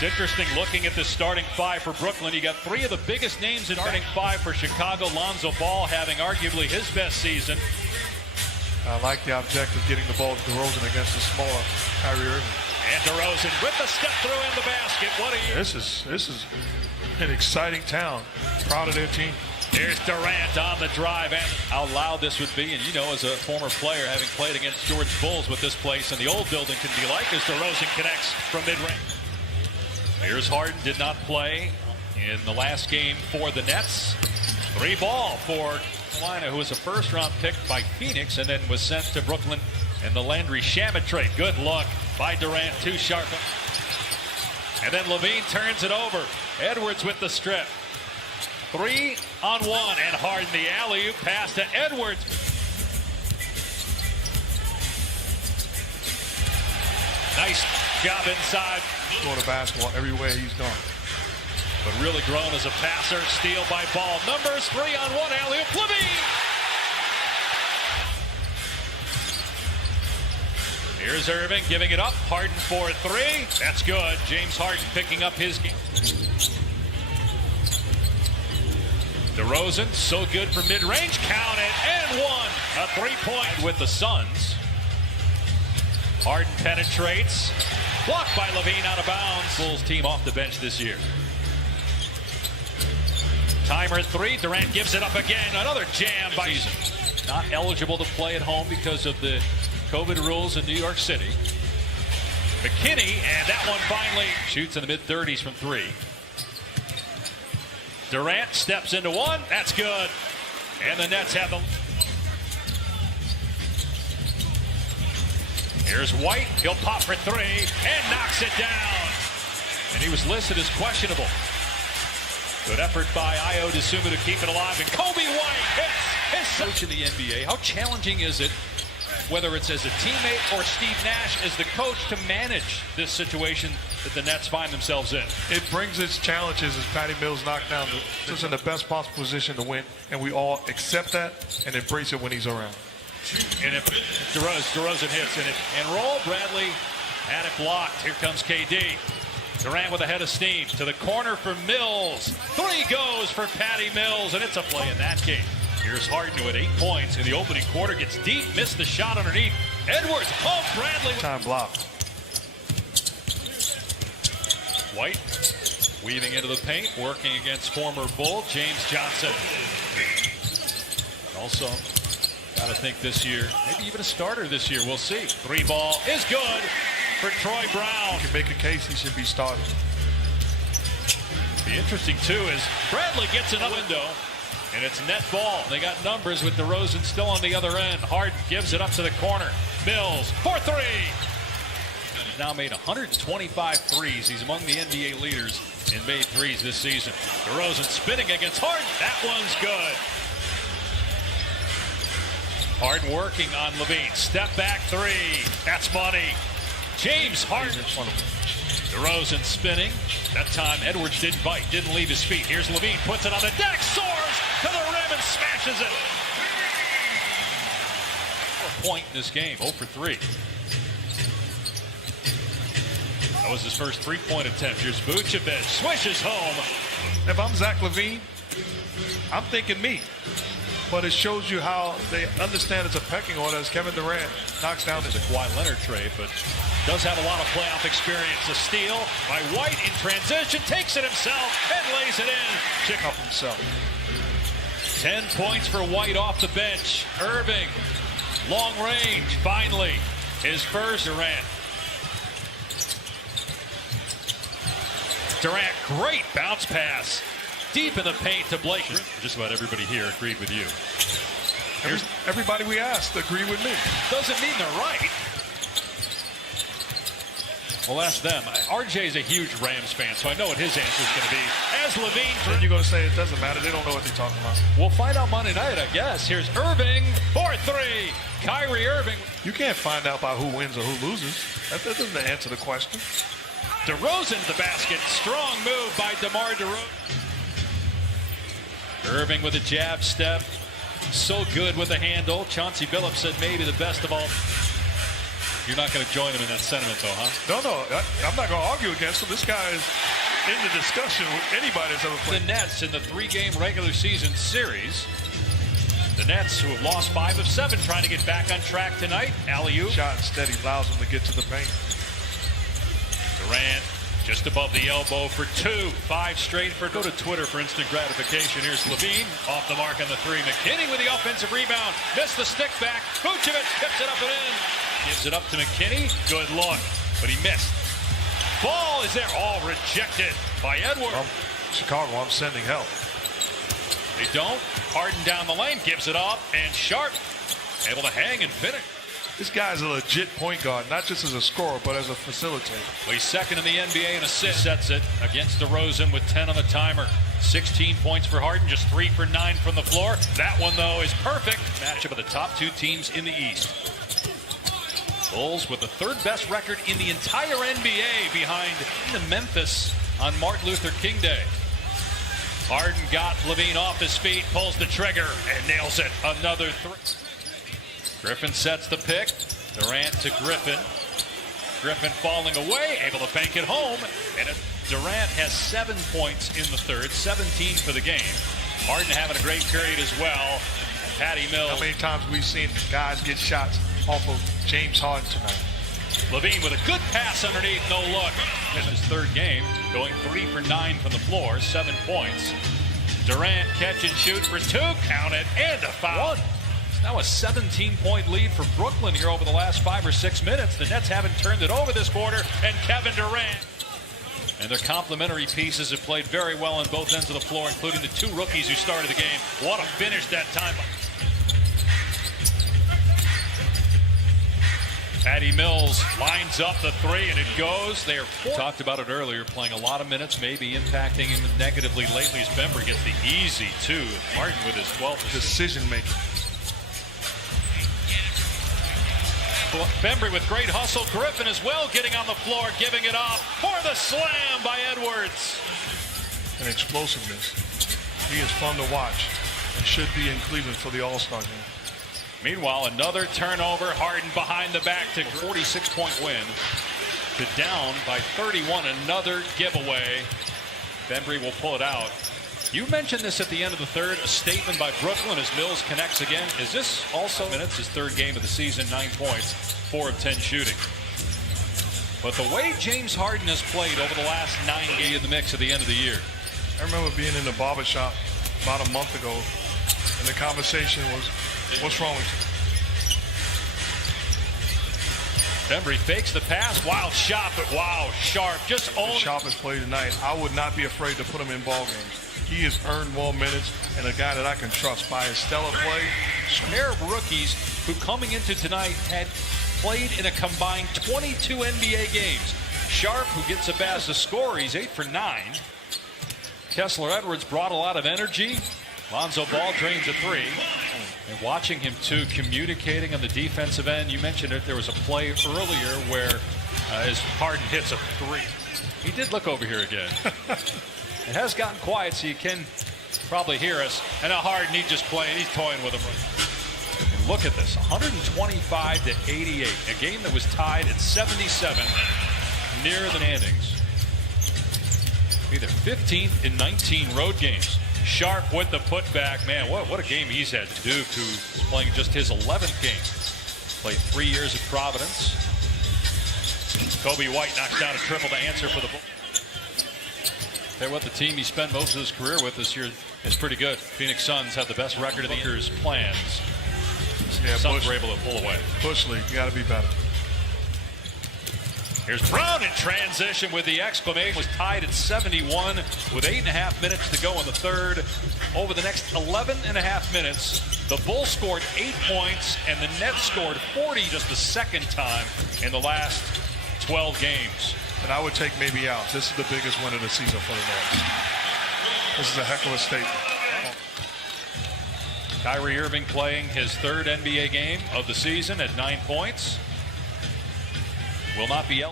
It's interesting looking at the starting five for Brooklyn. You got three of the biggest names in starting five for Chicago. Lonzo Ball having arguably his best season. I like the objective getting the ball to DeRozan against the smaller Kyrie Irving. And DeRozan with the step through in the basket. What a year. This is an exciting town. Proud of their team. Here's Durant on the drive, and how loud this would be. And you know, as a former player, having played against George Bulls, what this place and the old building can be like as DeRozan connects from mid-range. Here's Harden, did not play in the last game for the Nets. 3 ball for Carolina, who was a first-round pick by Phoenix and then was sent to Brooklyn in the Landry Shamet trade. Good look by Durant, too sharp. And then Levine turns it over. Edwards with the strip. 3-on-1, and Harden the alley-oop pass to Edwards. Nice job inside. Going to basketball everywhere he's gone. But really grown as a passer. Steal by Ball. Numbers 3-on-1 alley-oop. Levine. Here's Irving giving it up. Harden for 3. That's good. James Harden picking up his game. DeRozan, so good for mid-range. Count it, and 1. A 3-point with the Suns. Harden penetrates. Blocked by Levine out of bounds. Bulls team off the bench this year. Timer 3. Durant gives it up again. Another jam by season. Not eligible to play at home because of the COVID rules in New York City. McKinney, and that one finally shoots in the mid-30s from 3. Durant steps into 1. That's good. And the Nets have the... Here's White. He'll pop for 3 and knocks it down. And he was listed as questionable. Good effort by Ayo Dosunmu to keep it alive. And Kobe White hits his coach in the NBA. How challenging is it, whether it's as a teammate or Steve Nash as the coach, to manage this situation that the Nets find themselves in? It brings its challenges as Patty Mills knocked down. Just in the best possible position to win, and we all accept that and embrace it when he's around. And if DeRozan hits in it and roll, Bradley had it blocked. Here comes KD. Durant with a head of steam to the corner for Mills. 3 goes for Patty Mills, and it's a play in that game. Here's Harden with 8 points in the opening quarter. Gets deep, missed the shot underneath. Edwards, Bradley. Time block. White weaving into the paint, working against former Bull James Johnson. Also, got to think this year, maybe even a starter this year. We'll see. 3 ball is good for Troy Brown. You can make a case he should be starting. Be interesting too is Bradley gets in a window, and it's net ball. They got numbers with DeRozan still on the other end. Harden gives it up to the corner. Mills for 3. He's now made 125 threes. He's among the NBA leaders in made threes this season. DeRozan spinning against Harden. That one's good. Harden working on Levine. Step back 3. That's money. James Harden. DeRozan spinning. That time Edwards didn't bite, didn't leave his feet. Here's Levine, puts it on the deck, soars to the rim and smashes it. A point in this game, 0 for 3. That was his first 3-point attempt. Here's Vucevic, swishes home. If I'm Zach LaVine, I'm thinking me. But it shows you how they understand it's a pecking order as Kevin Durant knocks down the Kawhi Leonard trade, but does have a lot of playoff experience. A steal by White in transition, takes it himself and lays it in. Check up himself. 10 points for White off the bench. Irving, long range, finally his first. Durant, great bounce pass. Deep in the paint to Blake. Just about everybody here agreed with you. Everybody we asked agreed with me. Doesn't mean they're right. Well, ask them. RJ's a huge Rams fan, so I know what his answer is going to be. As Levine. Then you're going to say it doesn't matter. They don't know what they're talking about. We'll find out Monday night, I guess. Here's Irving for 3. Kyrie Irving. You can't find out by who wins or who loses. That doesn't answer the question. DeRozan to the basket. Strong move by DeMar DeRozan. Irving with a jab step. So good with the handle. Chauncey Billups said maybe the best of all. You're not going to join him in that sentiment, though, huh? No, I'm not going to argue against him. This guy is in the discussion with anybody that's ever played. The Nets in the 3-game regular season series. The Nets, who have lost 5 of 7, trying to get back on track tonight. Alley-oop. Shot steady allows him to get to the paint. Durant just above the elbow for 2. 5 straight for. Go to Twitter for instant gratification. Here's Levine off the mark on the 3. McKinney with the offensive rebound. Missed the stick back. Vucevic tips it up and in. Gives it up to McKinney. Good look, but he missed. Ball is there. All rejected by Edwards. Chicago, I'm sending help. They don't. Harden down the lane, gives it up, and Sharp able to hang and finish. This guy's a legit point guard, not just as a scorer, but as a facilitator. Well, he's second in the NBA in assists. Sets it against DeRozan with 10 on the timer. 16 points for Harden, just 3 for 9 from the floor. That one, though, is perfect. Matchup of the top 2 teams in the East. Bulls with the 3rd best record in the entire NBA behind the Memphis on Martin Luther King Day. Harden got Levine off his feet, pulls the trigger, and nails it. Another 3. Griffin sets the pick. Durant to Griffin. Griffin falling away, able to bank it home. And Durant has 7 points in the 3rd, 17 for the game. Harden having a great period as well. And Patty Mills. How many times we've seen guys get shots off of James Harden tonight? Levine with a good pass underneath, no look. In his 3rd game, going 3 for 9 from the floor, 7 points. Durant catch and shoot for 2, count it, and a foul. It's now a 17-point lead for Brooklyn here over the last 5 or 6 minutes. The Nets haven't turned it over this quarter, and Kevin Durant. And their complementary pieces have played very well on both ends of the floor, including the 2 rookies who started the game. What a finish that time. Patty Mills lines up the 3, and it goes. They are 4. Talked about it earlier, playing a lot of minutes, maybe impacting him negatively lately as Bembry gets the easy 2. Martin with his 12th decision-making. Bembry with great hustle. Griffin as well getting on the floor, giving it up for the slam by Edwards. And explosiveness. He is fun to watch and should be in Cleveland for the All-Star game. Meanwhile, another turnover. Harden behind the back to 46-point win. To down by 31. Another giveaway. Bembry will pull it out. You mentioned this at the end of the 3rd. A statement by Brooklyn as Mills connects again. Is this also minutes? His 3rd game of the season, 9 points, 4 of 10 shooting. But the way James Harden has played over the last 9 games in the mix at the end of the year. I remember being in the barbershop about a month ago, and the conversation was, what's wrong with you? Bembry fakes the pass. Wild shot, but wow, Sharp just owned. Sharp has played tonight. I would not be afraid to put him in ball games. He has earned more minutes and a guy that I can trust by his stellar play. A pair of rookies who coming into tonight had played in a combined 22 NBA games. Sharp, who gets up as a scorer, he's 8 for 9. Kessler Edwards brought a lot of energy. Lonzo Ball drains a 3. And watching him, too, communicating on the defensive end. You mentioned it. There was a play earlier where as Harden hits a 3. He did look over here again. It has gotten quiet, so you can probably hear us. And now Harden, he's just playing. He's toying with him. And look at this, 125-88. A game that was tied at 77 near the standings. Either 15th in 19 road games. Sharp with the putback. Man, what a game he's had. Duke, who's playing just his 11th game. Played 3 years at Providence. Kobe White knocks down a triple to answer for the Bulls. Tell you what, the team he spent most of his career with this year is pretty good. Phoenix Suns have the best record of the year's plans. Yeah, Suns were able to pull away. Bush League, you got to be better. Here's Brown in transition with the exclamation. Was tied at 71 with 8.5 minutes to go in the 3rd. Over the next 11.5 minutes, the Bulls scored 8 points and the Nets scored 40 just the 2nd time in the last 12 games. And I would take maybe out. This is the biggest win of the season for the Nets. This is a heck of a statement. Kyrie Irving playing his 3rd NBA game of the season at 9 points. Will not be